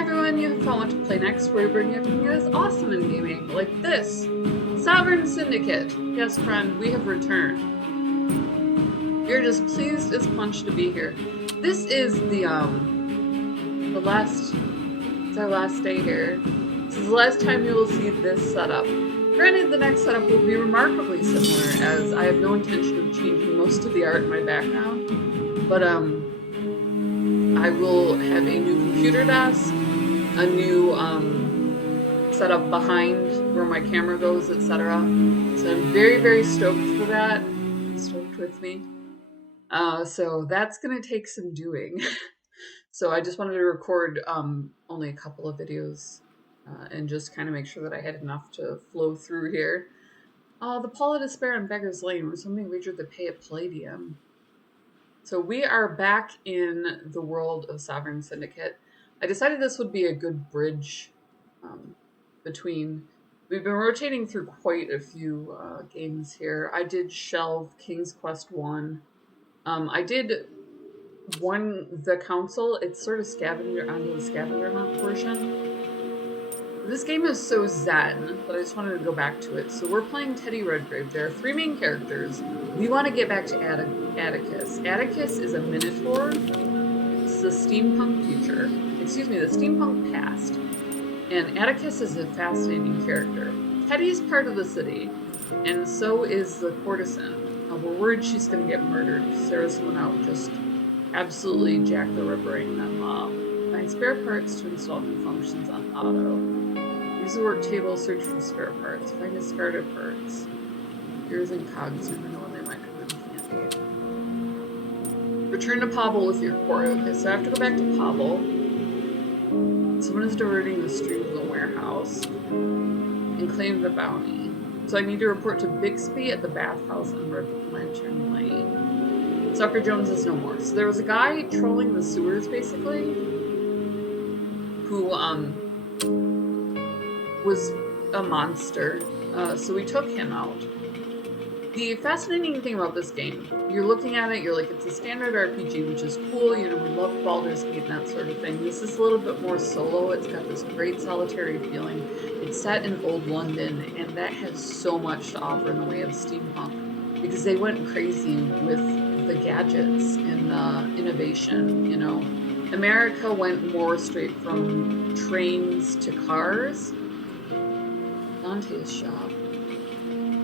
Hi everyone, you have found whattoplaynext, where we bring you everything that is awesome in gaming, like this. Sovereign Syndicate. Yes, friend, we have returned. You're just pleased as punch to be here. This is it's our last day here. This is the last time you will see this setup. Granted, the next setup will be remarkably similar, as I have no intention of changing most of the art in my background. But, I will have a new computer desk, a new setup behind where my camera goes, etc. So I'm very, very stoked for that. Stoked with me. So that's gonna take some doing. So I just wanted to record only a couple of videos and just kind of make sure that I had enough to flow through here. The Paul of Despair and Beggar's Lane, where somebody wagered to pay a palladium. So we are back in the world of Sovereign Syndicate. I decided this would be a good bridge between... We've been rotating through quite a few games here. I did shelve King's Quest 1. I did the Council. It's sort of onto the scavenger hunt portion. This game is so zen that I just wanted to go back to it. So we're playing Teddy Redgrave. There are three main characters. We want to get back to Atticus. Atticus is a minotaur. It's the steampunk future. Excuse me, the steampunk past. And Atticus is a fascinating character. Teddy's part of the city, and so is the courtesan. We're worried she's going to get murdered. Sarah's went out just absolutely Jack the Rippering them up. Find spare parts to install new functions on auto. Use the work table, search for spare parts. Find discarded parts. Gears and cogs, you never know when they might come in handy. Return to Pobble with your quarry. Okay, so I have to go back to Pobble. Someone is diverting the stream to the warehouse and claim the bounty. So I need to report to Bixby at the bathhouse on Red Lantern Lane. Sucker Jones is no more. So there was a guy trolling the sewers, basically, who was a monster. So we took him out. The fascinating thing about this game, you're looking at it, you're like, it's a standard RPG, which is cool, you know, we love Baldur's Gate and that sort of thing. This is a little bit more solo, it's got this great solitary feeling. It's set in old London, and that has so much to offer in the way of steampunk, because they went crazy with the gadgets and the innovation, you know. America went more straight from trains to cars. Dante's shop.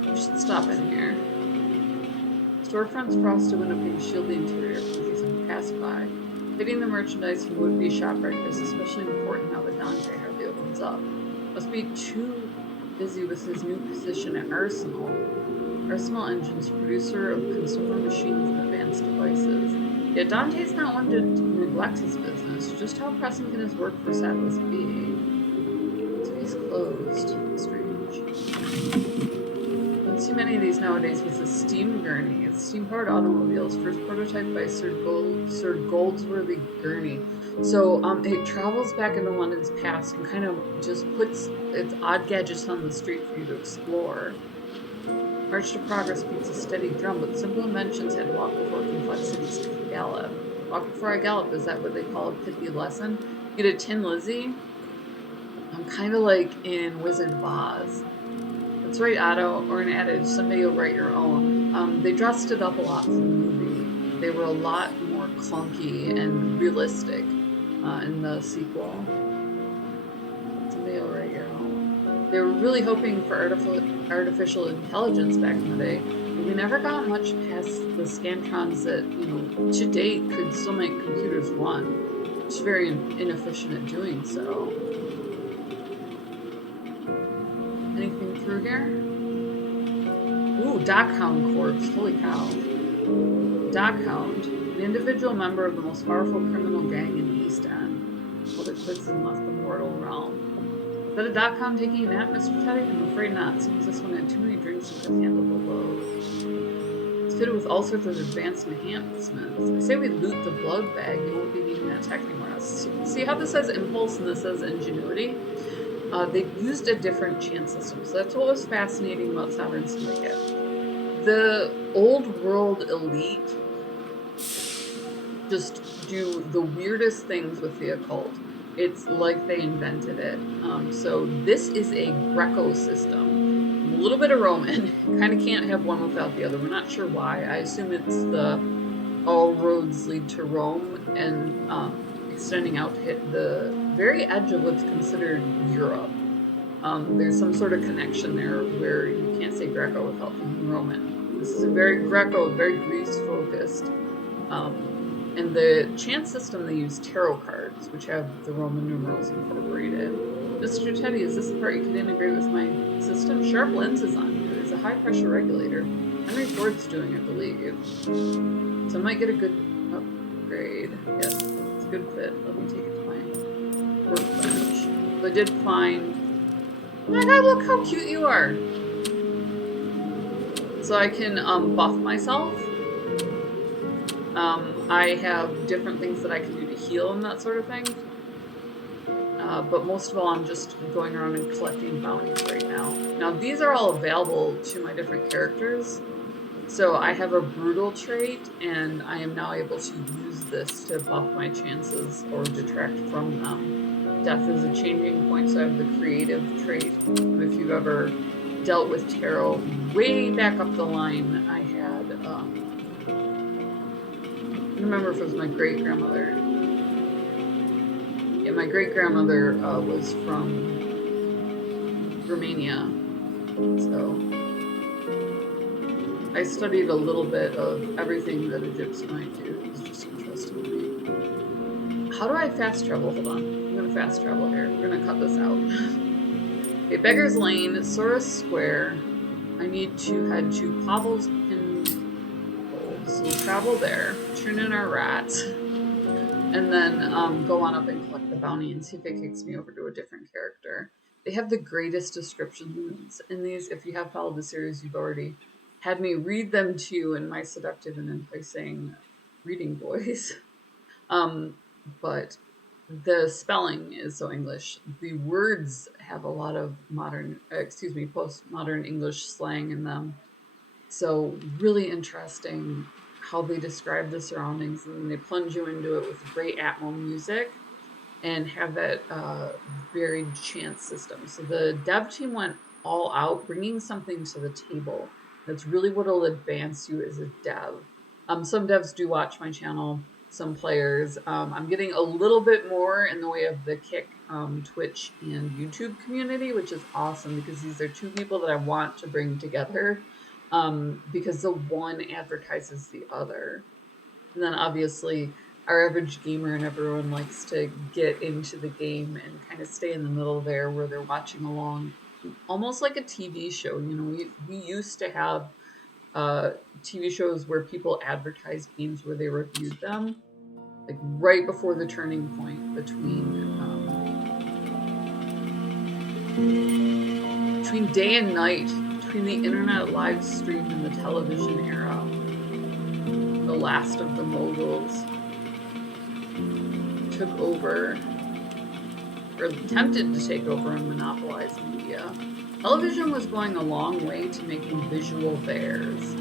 We should stop in here. Storefronts frosted window panes shield the interior as we pass by. Hitting the merchandise from would-be shopwreckers is especially important now that Dante hardly opens up. Must be too busy with his new position at Arsenal. Arsenal Engines, producer of consumer machines and advanced devices. Yet Dante's not one to neglect his business. Just how pressing can his workforce atlas be? So he's closed. Strange. Don't see many of these nowadays with the steam gurney. It's steam-powered automobiles, first prototype by Sir Goldsworthy Gurney. So it travels back into London's past and kind of just puts its odd gadgets on the street for you to explore. March to Progress beats a steady drum, but simple inventions had to walk before complexities could gallop. Walk before I gallop, is that what they call a pithy lesson? Get a Tin Lizzie? I'm kind of like in Wizard of Oz. Let's write Otto, or an adage, someday you'll write your own. They dressed it up a lot for the movie. They were a lot more clunky and realistic in the sequel. Someday you'll write your own. They were really hoping for artificial intelligence back in the day, but we never got much past the scantrons that, you know, to date could still make computers run. It's very inefficient at doing so. Anything through here? Ooh, Dockhound Corpse. Holy cow. Dockhound, an individual member of the most powerful criminal gang in East End. Well, it quits and left the mortal realm. Is that a Dockhound taking a nap, Mr. Teddy? I'm afraid not. Seems this one had too many drinks and couldn't handle the load. It's fitted with all sorts of advanced enhancements. I say we loot the blood bag. You won't be needing that Technomrest. See how this says Impulse and this says Ingenuity? They used a different chance system, so that's what was fascinating about Sovereign Syndicate. The old world elite just do the weirdest things with the occult. It's like they invented it. So this is a Greco system. A little bit of Roman. Kind of can't have one without the other. We're not sure why. I assume it's the all roads lead to Rome and extending out to hit the very edge of what's considered Europe. There's some sort of connection there where you can't say Greco without thinking Roman. This is a very Greco, very Greece focused. And the chant system, they use tarot cards, which have the Roman numerals incorporated. Mr. Teddy, is this the part you can integrate with my system? Sharp lenses on you. There's a high pressure regulator. Henry Ford's doing it, I believe. So I might get a good upgrade. Yes, it's a good fit. Let me take it to my workbench. So I did find... Oh my god, look how cute you are! So I can buff myself. I have different things that I can do to heal and that sort of thing. But most of all, I'm just going around and collecting bounties right now. Now, these are all available to my different characters. So I have a brutal trait, and I am now able to use this to buff my chances or detract from them. Death is a changing point, so I have the creative trait. If you've ever dealt with tarot, way back up the line, I had... I don't remember if it was my great-grandmother. Yeah, my great-grandmother was from Romania, so I studied a little bit of everything that a gypsy might do. It was just interesting to me. How do I fast travel? Hold on. I'm going to fast travel here. We're going to cut this out. Okay, Beggar's Lane, Soros Square. I need to head to Pavel's Pinfold, so we'll travel there, turn in our rats, and then go on up and collect the bounty and see if it kicks me over to a different character. They have the greatest descriptions in these. If you have followed the series, you've already had me read them to you in my seductive and enticing reading voice. But the spelling is so English. The words have a lot of postmodern English slang in them. So really interesting how they describe the surroundings, and then they plunge you into it with great atmo music and have that varied chant system. So the dev team went all out, bringing something to the table. That's really what will advance you as a dev. Some devs do watch my channel, some players. I'm getting a little bit more in the way of the Kick, Twitch, and YouTube community, which is awesome because these are two people that I want to bring together. Because the one advertises the other. And then obviously our average gamer and everyone likes to get into the game and kind of stay in the middle there where they're watching along, almost like a TV show. You know, we used to have TV shows where people advertised games where they reviewed them, like right before the turning point between day and night, between the internet live stream and the television era. The last of the moguls took over, or attempted to take over and monopolize media. Television was going a long way to making visual bears.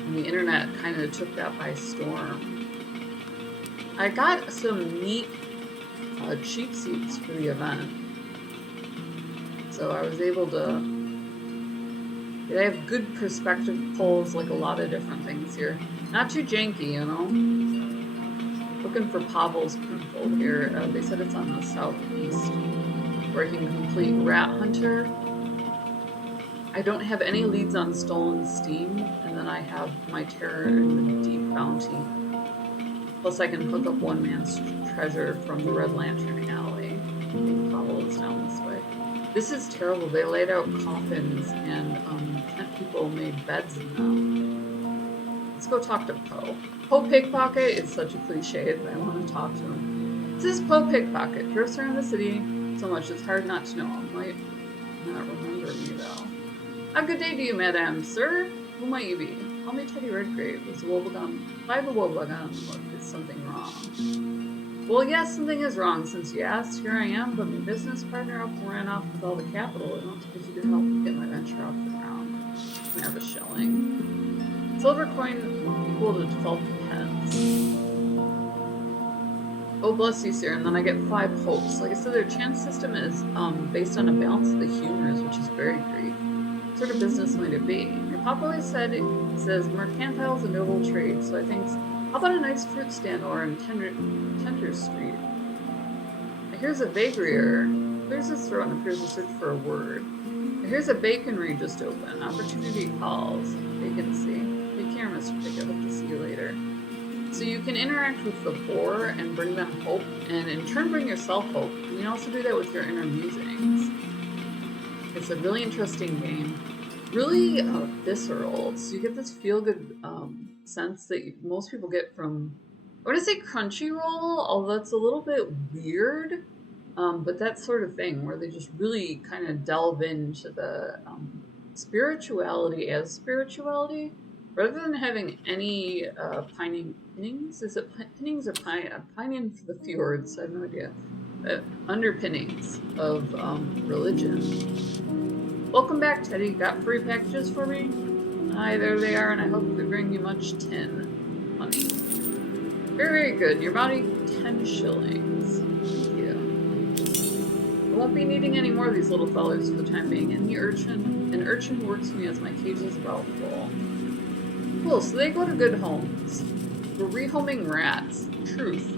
And the internet kind of took that by storm. I got some neat cheap seats for the event. So I was able to... They have good perspective pulls, like a lot of different things here. Not too janky, you know? Looking for Pavel's Pinfold here. They said it's on the southeast, where I can complete Rat Hunter. I don't have any leads on Stolen Steam, and then I have my Terror and the Deep Bounty. Plus I can hook up One Man's Treasure from the Red Lantern Alley. I think Pavel is down this way. This is terrible. They laid out coffins and tent people made beds in them. Let's go talk to Poe. Poe Pickpocket is such a cliche that I want to talk to him. This is Poe Pickpocket. Drifts around the city so much it's hard not to know him. Might not remember me though. A good day to you, madam, sir. Who might you be? Call me Teddy Redgrave. Is the woebegone? By the woebegone, look, is something wrong? Well, yes, something is wrong. Since you asked, here I am, but my business partner up ran off with all the capital. I don't suppose you could help get my venture off the ground. Can I have a shilling? Silver coin equal to 12 pence. Oh, bless you, sir. And then I get 5 hopes. Like I said, their chance system is based on a balance of the humors, which is very great. What sort of business might it be? Your papa always said it says mercantile's a noble trade, so I think, how about a nice fruit stand or in Tender Street? Here's a vagrier. Clears his throat and appears to search for a word. Here's a baconry just open. Opportunity calls. Vacancy. Take care, Mr. Pickett. Hope to see you later. So you can interact with the poor and bring them hope, and in turn bring yourself hope. You can also do that with your inner musings. It's a really interesting game. Really visceral. So you get this feel-good sense that most people get from, I want to say Crunchyroll, although it's a little bit weird. But that sort of thing where they just really kind of delve into the spirituality as spirituality, rather than having any pinnings. Is it pinnings or pining for the fjords? I have no idea. Underpinnings of religion. Welcome back, Teddy. Got free packages for me? Hi, there they are, and I hope they bring you much tin money. Very, very good. Your body, 10 shillings. I won't be needing any more of these little fellers for the time being. An urchin who works for me as my cage is about full. Cool, so they go to good homes. We're rehoming rats. Truth,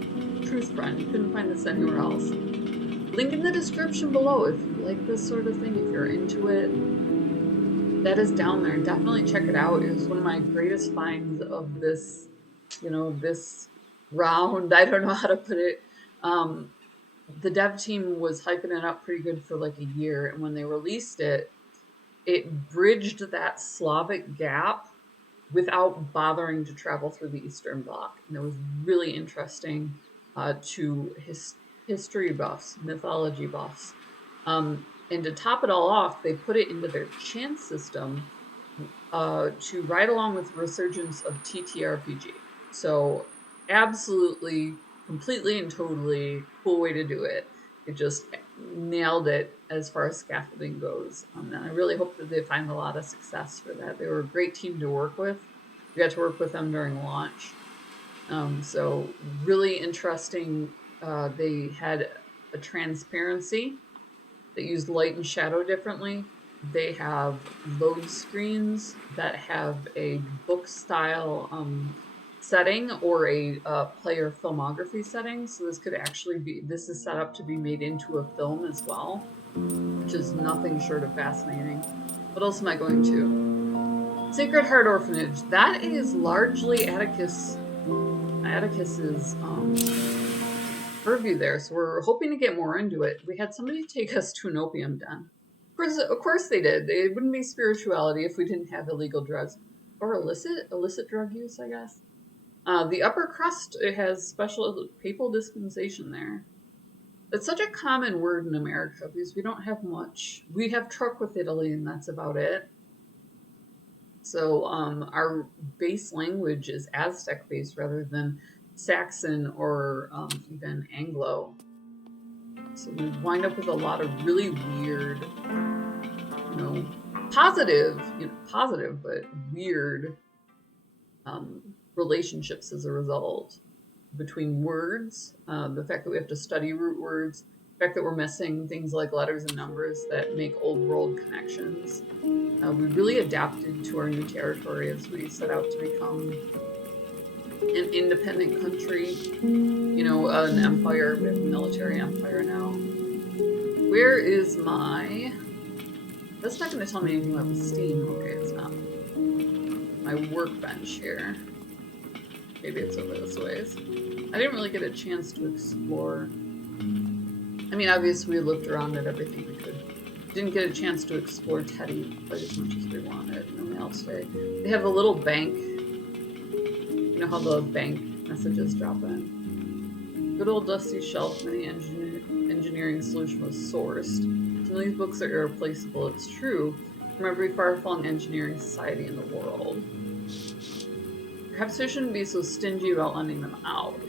friend. You couldn't find this anywhere else. Link in the description below if you like this sort of thing, if you're into it. That is down there. Definitely check it out. It was one of my greatest finds of this, this round. I don't know how to put it. The dev team was hyping it up pretty good for like a year, and when they released it, it bridged that Slavic gap without bothering to travel through the Eastern Bloc. And it was really interesting to history buffs, mythology buffs. And to top it all off, they put it into their chance system to ride along with the resurgence of TTRPG. So absolutely, completely and totally cool way to do it. It just nailed it as far as scaffolding goes. And I really hope that they find a lot of success for that. They were a great team to work with. We got to work with them during launch. So really interesting. They had a transparency that used light and shadow differently. They have load screens that have a book style setting or a player filmography setting. So this could actually be, this is set up to be made into a film as well, which is nothing short of fascinating. What else am I going to? Sacred Heart Orphanage. That is largely Atticus's purview there. So we're hoping to get more into it. We had somebody take us to an opium den. Of course they did. It wouldn't be spirituality if we didn't have illegal drugs. Or illicit drug use, I guess. The upper crust, it has special papal dispensation there. It's such a common word in America because we don't have much. We have truck with Italy and that's about it. So our base language is Aztec based rather than Saxon or even Anglo. So we wind up with a lot of really weird, positive but weird relationships as a result between words, the fact that we have to study root words, the fact that we're missing things like letters and numbers that make old world connections. We really adapted to our new territory as we set out to become an independent country, an empire. We have a military empire now. Where is my... That's not going to tell me anything about the Steam. Okay, it's not. My workbench here. Maybe it's over this ways. I didn't really get a chance to explore. I mean, obviously we looked around at everything we could. Didn't get a chance to explore Teddy quite as much as we wanted. No mail today. They have a little bank. You know how the bank messages drop in. Good old dusty shelf. Many engineering solution was sourced. Some of these books are irreplaceable. It's true. From every far-flung engineering society in the world. Perhaps we shouldn't be so stingy about lending them out.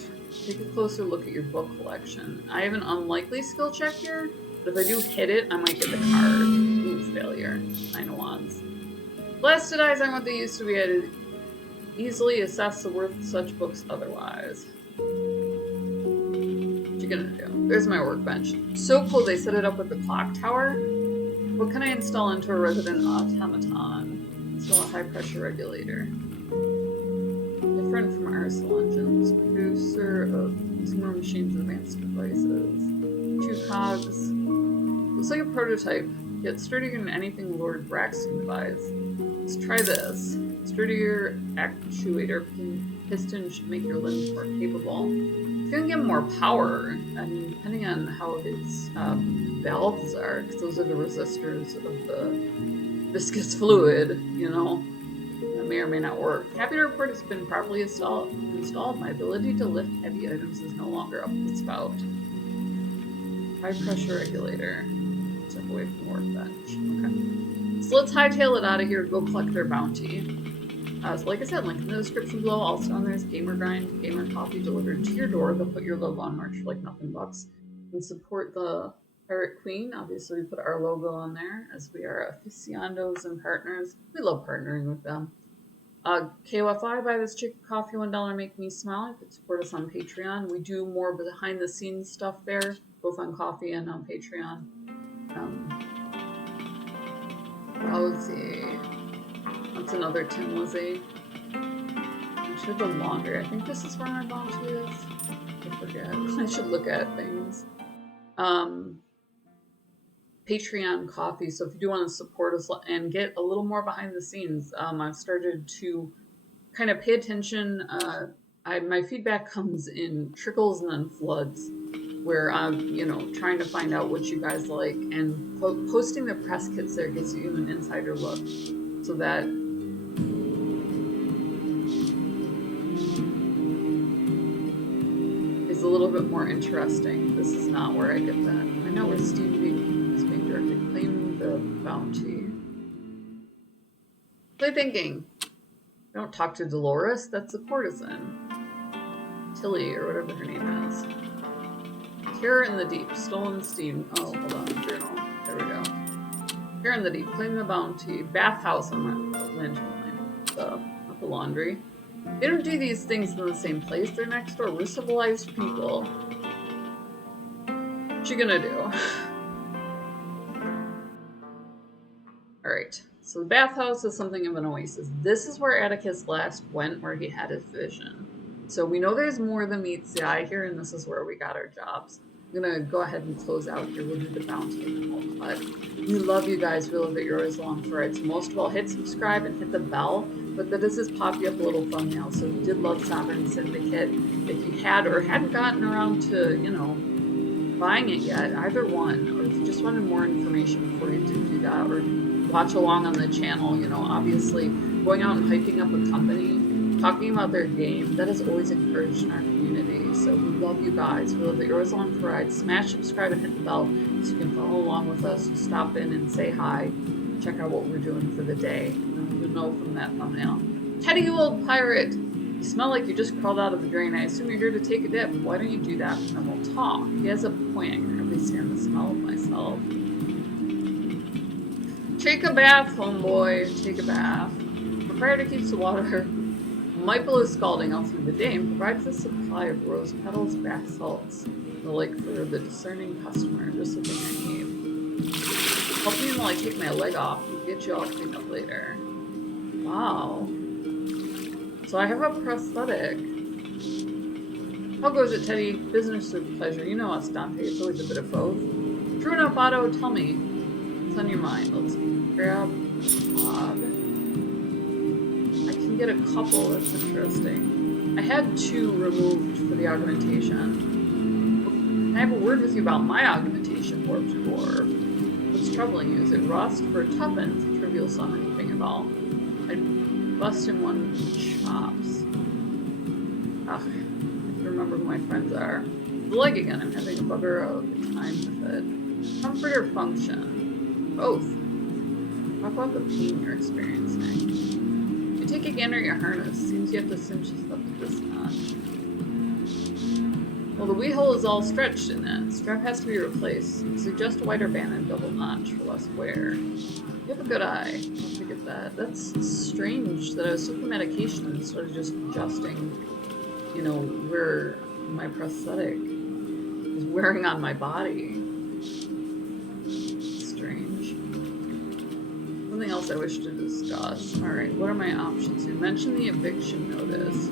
Take a closer look at your book collection. I have an unlikely skill check here, but if I do hit it, I might get the card. Ooh, failure. 9 of Wands. Blasted eyes aren't what they used to be. I could easily assess the worth of such books otherwise. you gonna do? There's my workbench. So cool, they set it up with the clock tower. What can I install into a resident automaton? Install a high-pressure regulator. Different from Arsenal engines. Producer of consumer machines and advanced devices. 2 cogs. Looks like a prototype. Yet sturdier than anything Lord Braxton devised. Let's try this. Sturdier actuator piston should make your limbs more capable. It's gonna give him more power, and depending on how his valves are, because those are the resistors of the viscous fluid, you know, that may or may not work. Happy to report it's been properly installed. My ability to lift heavy items is no longer up the spout. High pressure regulator. Step away from the workbench. Okay. So let's hightail it out of here, go collect their bounty. So like I said, link in the description below. Also on there's Gamer Grind, Gamer Coffee delivered to your door. They'll put your logo on merch for like nothing bucks. And support the Pirate Queen. Obviously we put our logo on there as we are aficionados and partners. We love partnering with them. KOFI, buy this chick coffee, $1 make me smile. You can support us on Patreon. We do more behind the scenes stuff there, both on Coffee and on Patreon. Lousy. That's another Tim Lizzie. I should have laundry. I think this is where my bounty is. I forget. I should look at things. Patreon Coffee. So if you do want to support us and get a little more behind the scenes, I've started to kind of pay attention. My feedback comes in trickles and then floods, where I'm, you know, trying to find out what you guys like, and posting the press kits there gives you an insider look, so that is a little bit more interesting. This is not where I get that. I know where Steve is being directed. Claim the bounty. Play thinking. Don't talk to Dolores. That's a courtesan. Tilly, or whatever her name is. Terror in the Deep. Stolen steam. Oh, hold on. Journal. There we go. Terror in the Deep. Claim the bounty. Bathhouse on my lantern line. Not the laundry. They don't do these things in the same place. They're next door. We're civilized people. What you gonna do? Alright. So the bathhouse is something of an oasis. This is where Atticus last went, where he had his vision. So we know there's more than meets the eye here, and this is where we got our jobs. I'm gonna go ahead and close out here. We'll do the bounty and then we'll cut. We love you guys. We love that you're always along for it. So most of all, hit subscribe and hit the bell. But that does just pop you up a little thumbnail. So if you did love Sovereign Syndicate, if you had or hadn't gotten around to, you know, buying it yet, either one, or if you just wanted more information before you did do that, or watch along on the channel, you know, obviously going out and hyping up a company, talking about their game, that is always encouraged in our community. So we love you guys. We love that you're always along for rides. Smash subscribe and hit the bell so you can follow along with us. So stop in and say hi. Check out what we're doing for the day. And you'll know from that thumbnail. Teddy, you old pirate! You smell like you just crawled out of the drain. I assume you're here to take a dip. Why don't you do that and then we'll talk? He has a point. I can hardly stand the smell of myself. Take a bath, homeboy. Take a bath. Proprietor keeps the water might below scalding all through the day and provides a supply of rose petals, bath salts, the like for the discerning customer. Just the thing I need. Help me while I take my leg off. We'll get you all cleaned up later. Wow. So I have a prosthetic. How goes it, Teddy? Business or pleasure? You know us, Dante. It's always a bit of both. True enough, Otto, tell me. What's on your mind? Let's grab Pod. I can get a couple. That's interesting. I had 2 removed for the augmentation. Can I have a word with you about my augmentation, Warped Dwarf? What's troubling you? Is it rust? For tuppence, a trivial sum, anything at all. I'd bust in one of the chops. Ugh, I have to remember who my friends are. The leg again, I'm having a bugger of a time with it. Comfort or function? Both. Talk about the pain you're experiencing. You take a gander at your harness. Seems you have to cinch this up to this notch. Well, the wee hole is all stretched in it. Strap has to be replaced. Suggest a wider band and double notch for less wear. You have a good eye. I'll forget that. That's strange that I was taking medication instead of just adjusting, you know, where my prosthetic is wearing on my body. Strange. Something else I wish to discuss. Alright, what are my options? You mentioned the eviction notice.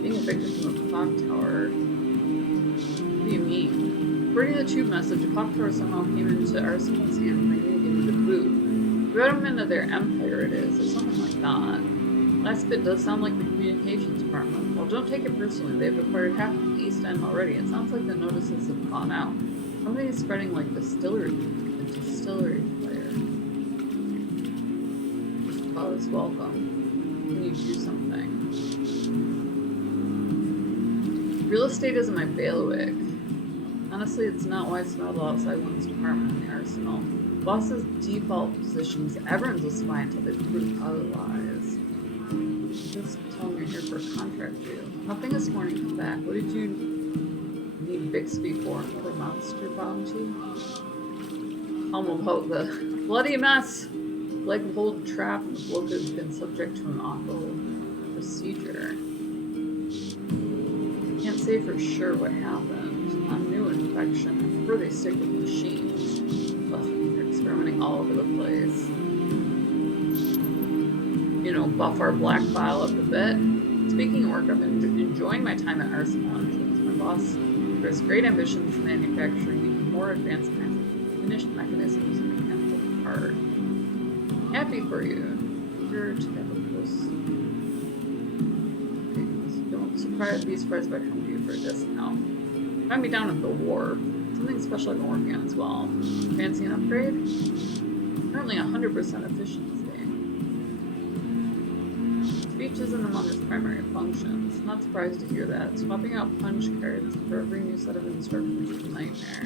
Being evicted from a clock tower. What do you mean? According to the tube message, the clock tower somehow came into Arsenal's hands and they didn't give me the boot. Government of their empire it is, or something like that. Last bit does sound like the communications department. Well, don't take it personally. They've acquired half of the East End already. It sounds like the notices have gone out. Somebody's spreading like distillery fire. Just about as welcome. Can you do something? Real estate isn't my bailiwick. Honestly, it's not why I smelled outside one's department in the arsenal. Boss's default position is everyone's will spy until they prove otherwise. Just tell them you're here for a contract deal. Nothing this morning. Come back. What did you need Bixby for? Another monster bounty? Tell them about the bloody mess. Leg hold trap and the bloke has been subject to an awful procedure. Can't say for sure what happened. A new infection. I prefer they stick with machines. Ugh, they're experimenting all over the place. You know, buff our black file up a bit. Speaking of work, I've been enjoying my time at Arsenal Engines. My boss has great ambitions in manufacturing even more advanced kinds of finished mechanisms and mechanical part. Happy for you. Eager to have a close. Don't be surprised if I come to you for a discount. Find me down at the wharf. Something special I've been working on as well. Fancy an upgrade? Currently 100% efficiency. Speech isn't among its primary functions. Not surprised to hear that. Swapping out punch cards for every new set of instructions is a nightmare.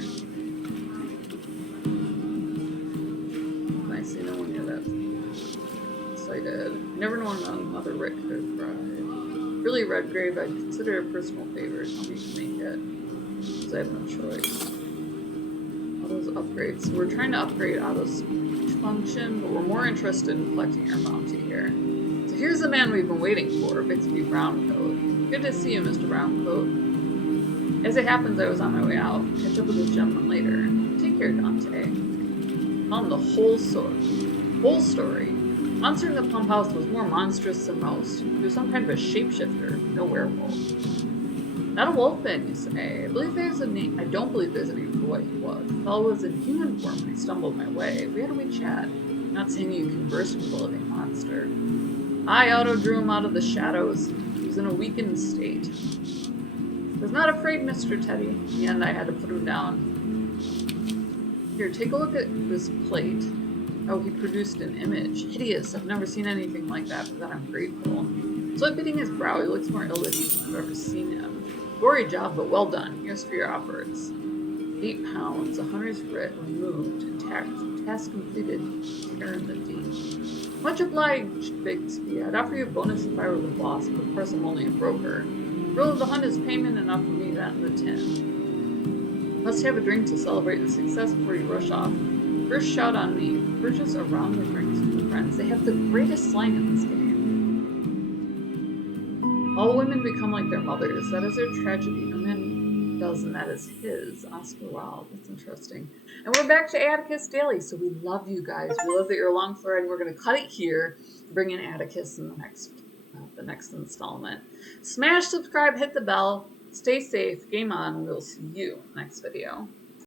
Nice, no one knew that. Excited. You never know when another Rick could arrive. Really, Redgrave, I'd consider a personal favor. Tell me to make it. Because I have no choice. All those upgrades. So we're trying to upgrade Otto's speech function, but we're more interested in collecting our bounty here. So here's the man we've been waiting for, Bixby Browncoat. Good to see you, Mr. Browncoat. As it happens, I was on my way out. Catch up with this gentleman later. Take care, Dante. Tell him the whole story. Monster in the pump house was more monstrous than most. He was some kind of a shapeshifter, no werewolf. Not a wolfman, you say. I believe there's a name. I don't believe there's a name for what he was. The fellow was in human form when he stumbled my way. We had a wee chat. I'm not saying you conversed with the living monster. I auto-drew him out of the shadows. He was in a weakened state. I was not afraid, Mr. Teddy. In the end, I had to put him down. Here, take a look at this plate. Oh, he produced an image. Hideous. I've never seen anything like that, for that I'm grateful. So beating his brow, he looks more ill at ease than I've ever seen him. Gory job, but well done. Here's for your offers. 8 pounds, a hunter's writ, removed, and task completed. Karen the Dean. Much obliged, Bixby. I'd offer you a bonus if I were the boss, but of course I'm only a broker. Rule of the hunt is payment enough for me, that and the tin. Must have a drink to celebrate the success before you rush off. First shout on me. Purchase a round of drinks with your friends. They have the greatest slang in this game. All women become like their mothers. That is their tragedy. No man does, and that is his. Oscar Wilde. That's interesting. And we're back to Atticus Daily, so we love you guys. We love that you're along for it, and we're going to cut it here. Bring in Atticus in the next installment. Smash, subscribe, hit the bell. Stay safe. Game on. We'll see you next video.